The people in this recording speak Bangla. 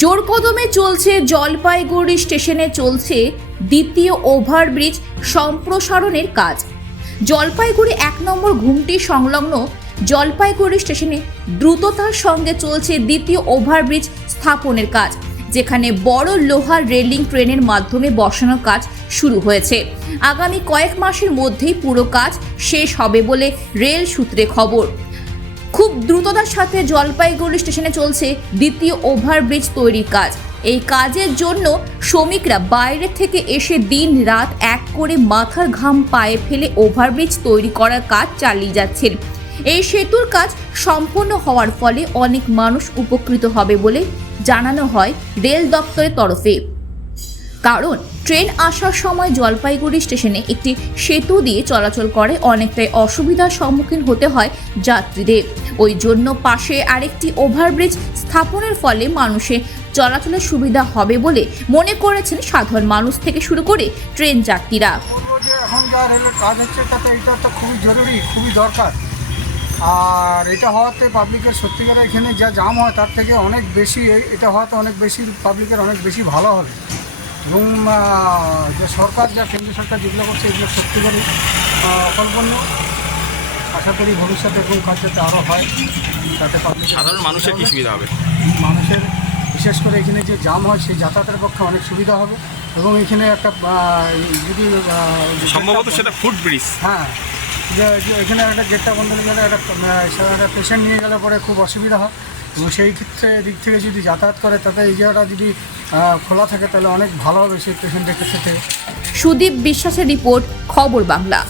জোর কদমে চলছে জলপাইগুড়ি স্টেশনে চলছে দ্বিতীয় ওভারব্রিজ সম্প্রসারণের কাজ। জলপাইগুড়ি 1 নম্বর ঘুমটি সংলগ্ন জলপাইগুড়ি স্টেশনে দ্রুততার সঙ্গে চলছে দ্বিতীয় ওভারব্রিজ স্থাপনের কাজ, যেখানে বড় লোহার রেলিং ট্রেনের মাধ্যমে বসানোর কাজ শুরু হয়েছে। আগামী কয়েক মাসের মধ্যেই পুরো কাজ শেষ হবে বলে রেল সূত্রে খবর। খুব দ্রুততার সাথে জলপাইগুড়ি স্টেশনে চলছে দ্বিতীয় ওভারব্রিজ তৈরির কাজ। এই কাজের জন্য শ্রমিকরা বাইরে থেকে এসে দিন রাত এক করে মাথার ঘাম পায়ে ফেলে ওভারব্রিজ তৈরি করার কাজ চালিয়ে যাচ্ছেন। এই সেতুর কাজ সম্পন্ন হওয়ার ফলে অনেক মানুষ উপকৃত হবে বলে জানানো হয় রেল দপ্তরের তরফে। কারণ ট্রেন আসার সময় জলপাইগুড়ি স্টেশনে একটি সেতু দিয়ে চলাচল করে, অনেকটাই অসুবিধার সম্মুখীন হতে হয় যাত্রীদের। ওই জন্য পাশে আরেকটি ওভারব্রিজ স্থাপনের ফলে মানুষের চলাচলের সুবিধা হবে বলে মনে করেছেন সাধারণ মানুষ থেকে শুরু করে ট্রেন যাত্রীরা। এখন যা রেলের কাজ হচ্ছে তাতে এটা তো খুবই জরুরি, খুবই দরকার। আর এটা হওয়াতে পাবলিকের সত্যিকারে এখানে যা জাম হয় তার থেকে অনেক বেশি, এটা হওয়াতে অনেক বেশি পাবলিকের অনেক বেশি ভালো হবে। এবং যে সরকার, যা কেন্দ্র সরকার যেগুলো করছে এগুলো সত্যিকারই অকল্পনীয়। আশা করি ভবিষ্যতে এরকম কাজ যাতে আরও হয়, তাতে পাবলিক সাধারণ মানুষের কী সুবিধা হবে? মানুষের বিশেষ করে এখানে যে জাম হয় সেই যাতায়াতের পক্ষে অনেক সুবিধা হবে। এবং এখানে একটা যদি সম্ভবত সেটা ফুটব্রিজ, হ্যাঁ, যে এখানে একটা গেটটা বন্ধ হয়ে গেলে একটা পেশেন্ট নিয়ে গেলে পরে খুব অসুবিধা হয়। এবং সেই ক্ষেত্রে দিক থেকে যদি যাতায়াত করে তাতে এই জায়গাটা যদি খোলা থাকে তাহলে অনেক ভালো হবে সেই পেশেন্টের ক্ষেত্রে। সুদীপ বিশ্বাসের রিপোর্ট, খবর বাংলা।